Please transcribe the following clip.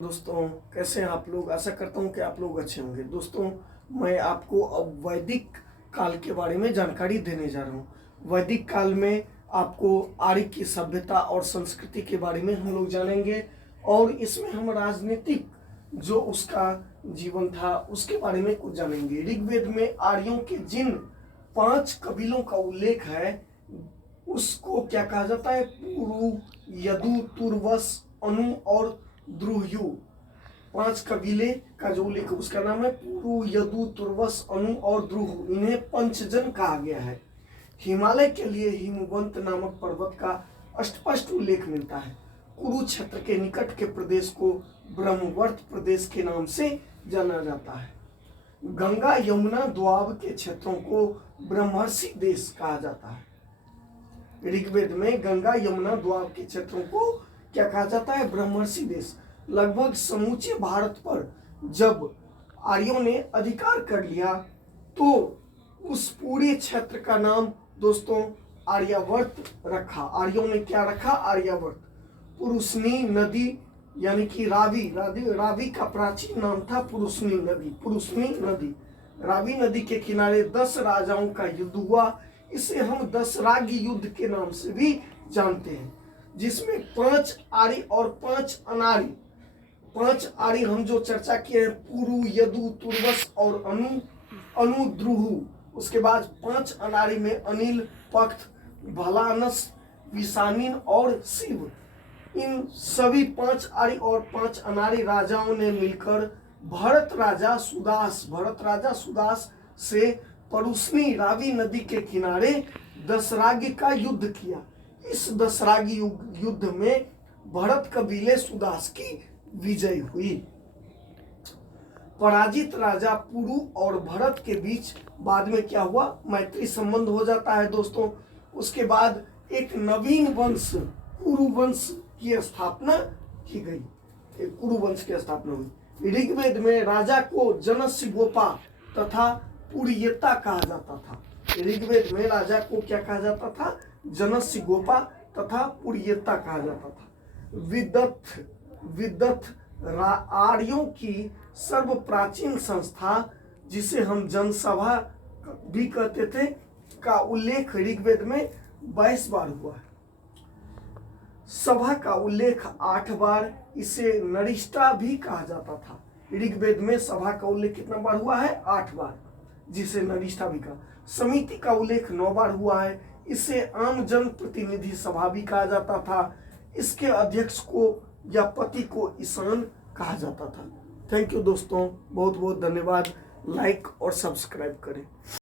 दोस्तों, कैसे हैं आप लोग। आशा करता हूं कि आप लोग अच्छे होंगे। दोस्तों, मैं आपको अब वैदिक काल के बारे में जानकारी देने जा रहा हूं। वैदिक काल में आपको आर्य की सभ्यता और संस्कृति के बारे में हम लोग जानेंगे और इसमें हम राजनीतिक जो उसका जीवन था उसके बारे में कुछ जानेंगे। ऋग्वेद में आर्यों के जिन 5 कबीलों का उल्लेख है उसको क्या कहा जाता है? पुरु, यदु, तुर्वस, अनु और द्रुह्यु। 5 कबीले का जो उल्लेख उसका नाम है पुरु, यदु, तुर्वस, अनु और द्रुह। इन्हें पंचजन कहा गया है। हिमालय के लिए हिमवंत नामक पर्वत का स्पष्ट उल्लेख मिलता है। कुरुक्षेत्र के निकट के प्रदेश को ब्रह्मवर्त प्रदेश के नाम से जाना जाता है। गंगा यमुना द्वाब के क्षेत्रों को ब्रह्मर्षि देश कहा जाता है। ऋग्वेद में गंगा यमुना द्वाब के क्षेत्रों को क्या कहा जाता है? ब्रह्मर्षि देश। लगभग समूचे भारत पर जब आर्यों ने अधिकार कर लिया तो उस पूरे क्षेत्र का नाम दोस्तों आर्यावर्त रखा। आर्यों ने क्या रखा? आर्यावर्त। पुरुषनी नदी यानी कि रावी का प्राचीन नाम था पुरुषनी नदी। रावी नदी के किनारे 10 राजाओं का युद्ध हुआ। इसे हम 10 राग युद्ध के नाम से भी जानते हैं, जिसमें 5 आर्य और 5 अनार्य। 5 आर्य हम जो चर्चा किए हैं पुरु, यदु, तुर्वस और अनु द्रुहु। उसके बाद 5 अनार्य में अनिल, पक्त, भलानस, विषानिन और शिव। इन सभी 5 आर्य और 5 अनार्य राजाओं ने मिलकर भरत राजा सुदास से परुष्णी रावी नदी के किनारे दशराग्य का युद्ध किया। इस दशराग्य युद्ध में भरत कबीले सुदास की विजय हुई। पराजित राजा पुरु और भरत के बीच बाद में क्या हुआ? मैत्री संबंध हो जाता है दोस्तों। उसके बाद एक नवीन वंश कुरु वंश की स्थापना की गई। एक कुरु वंश की स्थापना हुई। ऋग्वेद में राजा को जनस्य गोपा तथा पुरियता कहा जाता था। ऋग्वेद में राजा को क्या कहा जाता था? जनस्य गोपा तथा पुरियता कहा जाता था। विदथ आर्यों की सर्व प्राचीन संस्था, जिसे हम जनसभा भी कहते थे, का उल्लेख ऋग्वेद में 22 बार हुआ है। सभा का उल्लेख 8 बार। इसे नरिष्ठा भी कहा जाता था। ऋग्वेद में सभा का उल्लेख कितना बार हुआ है? 8 बार, जिसे नरिष्ठा भी कहा। समिति का उल्लेख 9 बार हुआ है। इसे आम जन प्रतिनिधि सभा भी कहा जाता था। इसके अध्यक्ष को या पति को ईशान कहा जाता था। थैंक यू दोस्तों, बहुत बहुत धन्यवाद। लाइक और सब्सक्राइब करें।